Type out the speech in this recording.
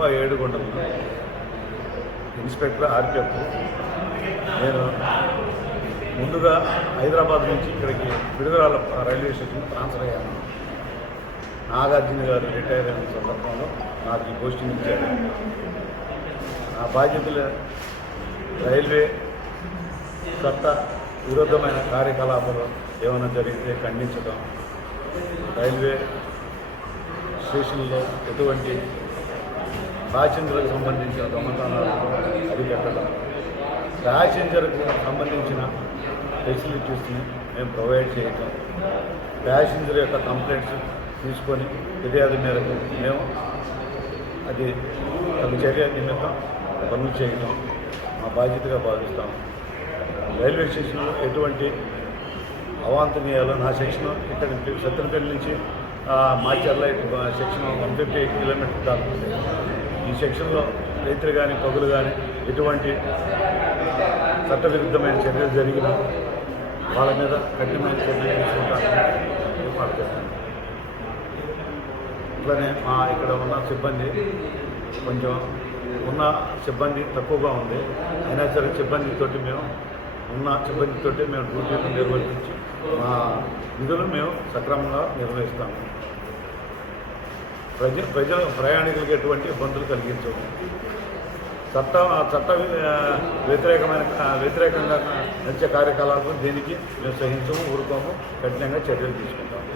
రంప Yedukondalu inspector RPF. నేను ముందుగా హైదరాబాద్ నుంచి ఇక్కడికి విడుదల రైల్వే స్టేషన్ ట్రాన్స్ఫర్ అయ్యాను. నాగార్జున గారు రిటైర్ అయిన సందర్భంలో నాకు ఈ పోస్టింగ్ ఇచ్చారు. నా బాధ్యతలు రైల్వే చట్ట విరుద్ధమైన కార్యకలాపాలు ఏమైనా జరిగితే ఖండించడం, రైల్వే స్టేషన్లో ఎటువంటి ప్యాసింజర్లకు సంబంధించిన దొంగతనాలు అరికట్టడం, ప్యాసింజర్కు సంబంధించిన ఫెసిలిటీస్ని మేము ప్రొవైడ్ చేయటం, ప్యాసింజర్ యొక్క కంప్లైంట్స్ తీసుకొని ఫిర్యాదు మేరకు మేము అది తగు చర్య నిమిత్తం పనులు చేయటం మా బాధ్యతగా భావిస్తాం. రైల్వే స్టేషన్లో ఎటువంటి అవాంఛనీయాలు నా సెక్షన్ ఇక్కడ సత్తెనపల్లి నుంచి మాచర్ల సెక్షన్ 158 కిలోమీటర్ దాకా ఉంది. ఈ సెక్షన్లో రైతులు కానీ పగులు కానీ ఎటువంటి చట్టవిరుద్ధమైన చర్యలు జరిగిన వాళ్ళ మీద కఠినమైన చర్యలు తీసుకుంటాను ఏర్పాటు చేస్తాను. అట్లనే మా ఇక్కడ ఉన్న సిబ్బంది కొంచెం ఉన్న సిబ్బంది తక్కువగా ఉంది. అయినా సరే సిబ్బందితోటి మేము డ్యూటీలు నిర్వర్తించి మా విధులు మేము సక్రమంగా నిర్వహిస్తాము. ప్రయాణికులకు ఎటువంటి ఇబ్బందులు కలిగించవు. చట్ట వ్యతిరేకంగా నడిచే కార్యకలాపాలు దీనికి మేము సహించము, ఊరుకోము, కఠినంగా చర్యలు తీసుకుంటాము.